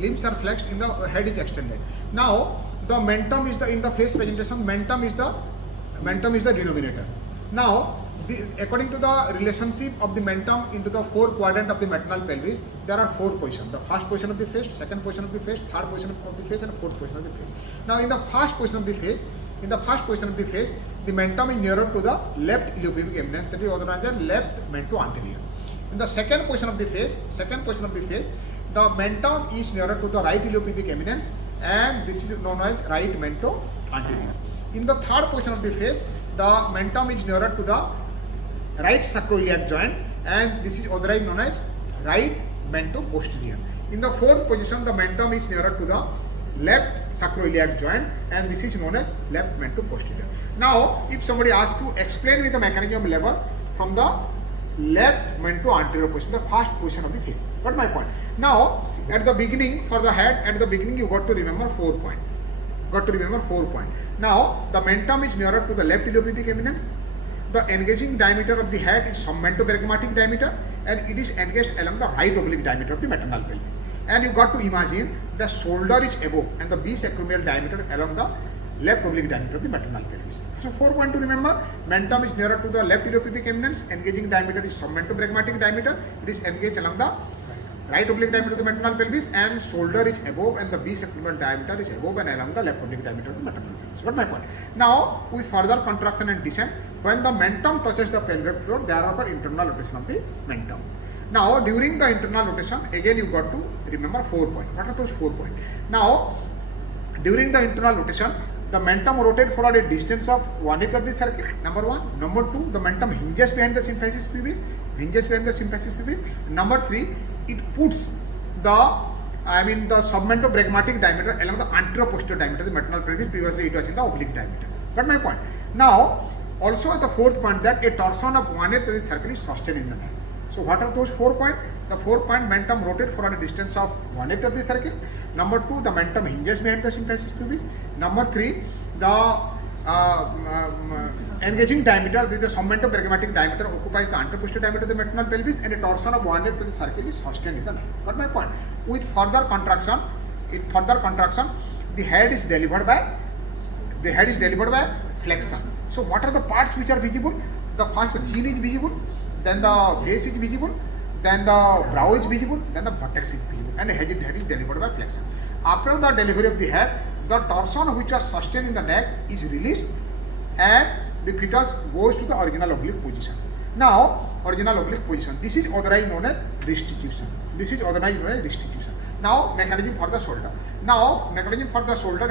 limbs are flexed, in the head is extended. Now the mentum is the, in the face presentation, mentum is the denominator. Now according to the relationship of the mentum into the four quadrant of the maternal pelvis, there are four positions: the first position of the face, second position of the face, third position of the face, and fourth position of the face. Now in the first position of the face, the mentum is nearer to the left iliopubic eminence, that is otherwise as left mento anterior. In the second position of the face, the mentum is nearer to the right iliopubic eminence, and this is known as right mento anterior. In the third position of the face, the mentum is nearer to the right sacroiliac joint, and this is otherwise known as right mento posterior. In the fourth position, the mentum is nearer to the left sacroiliac joint, and this is known as left mento posterior. Now if somebody asks to explain with the mechanism of labor from the left mento anterior position, the first position of the face. Got my point? Now at the beginning, for the head, at the beginning you got to remember 4 points. Now the mentum is nearer to the left iliopubic eminence. The engaging diameter of the head is submentobregmatic diameter, and it is engaged along the right oblique diameter of the maternal pelvis. And you got to imagine the shoulder is above and the bisacromial diameter along the left oblique diameter of the maternal pelvis. So 4 points to remember: mentum is nearer to the left iliopubic eminence, engaging diameter is submentobregmatic diameter, it is engaged along the right oblique diameter of the maternal pelvis, and shoulder is above and the bisacromial diameter is above and along the left oblique diameter of the maternal pelvis. Got my point? Now with further contraction and descent, when the mentum touches the pelvic floor, there are internal rotation of the mentum. Now during the internal rotation, again you got to remember 4 points. What are those 4 points? Now during the internal rotation, the mentum rotates for a distance of 1/8 of the circle. Number 1. Number 2, the mentum hinges behind the symphysis pubis. Number 3, it puts the submentobregmatic diameter along the anterior posterior diameter of the maternal pelvis. Previously it was in the oblique diameter. Got my point? Now also the fourth point, that a torsion of 1/8 of the circle is sustained in the neck. So what are those 4 points? The 4 point: mentum rotates for a distance of 1/8 of the circle. Number 2, the mentum hinges behind the symphysis pubis. Number 3, the engaging diameter, the submentobregmatic diameter, occupies the anterior posterior diameter of the maternal pelvis, and a torsion of 1/8 of the circle is sustained in the neck. Got my point? With further contraction, the head is delivered by flexion. So what are the parts which are visible? The first, the chin is visible, then the face is visible, then the brow is visible, then the vertex is visible, and the head is delivered by flexion. After the delivery of the head, the torsion which was sustained in the neck is released, and the fetus goes to the original oblique position. Now, this is otherwise known as restitution. Now, mechanism for the shoulder.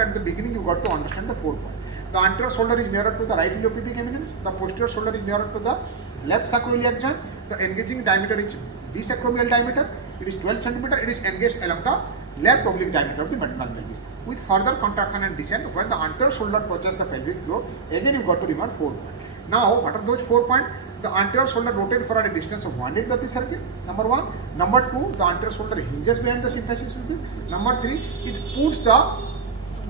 At the beginning you got to understand the 4 points. The anterior shoulder is nearer to the right iliopubic eminence. The posterior shoulder is nearer to the left sacroiliac joint. The engaging diameter is bisacromial diameter. It is 12 cm. It is engaged along the left oblique diameter of the maternal pelvis. With further contraction and descent, when the anterior shoulder touches the pelvic floor, again you got to remember 4 points. Now, what are those 4 points? The anterior shoulder rotates for a distance of 1/8 of the circle. Number 1. Number 2, the anterior shoulder hinges behind the symphysis pubis. Number 3, it puts the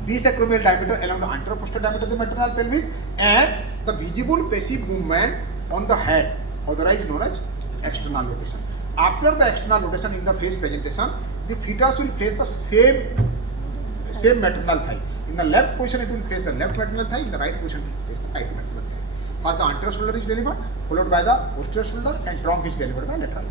bisacromial diameter along the anterior posterior diameter of the maternal pelvis, and the visible passive movement on the head, otherwise known as external rotation. After the external rotation in the face presentation, the fetus will face the same maternal thigh. In the left position, it will face the left maternal thigh. In the right position, it will face the right maternal thigh. First, the anterior shoulder is delivered, followed by the posterior shoulder, and trunk is delivered by lateral.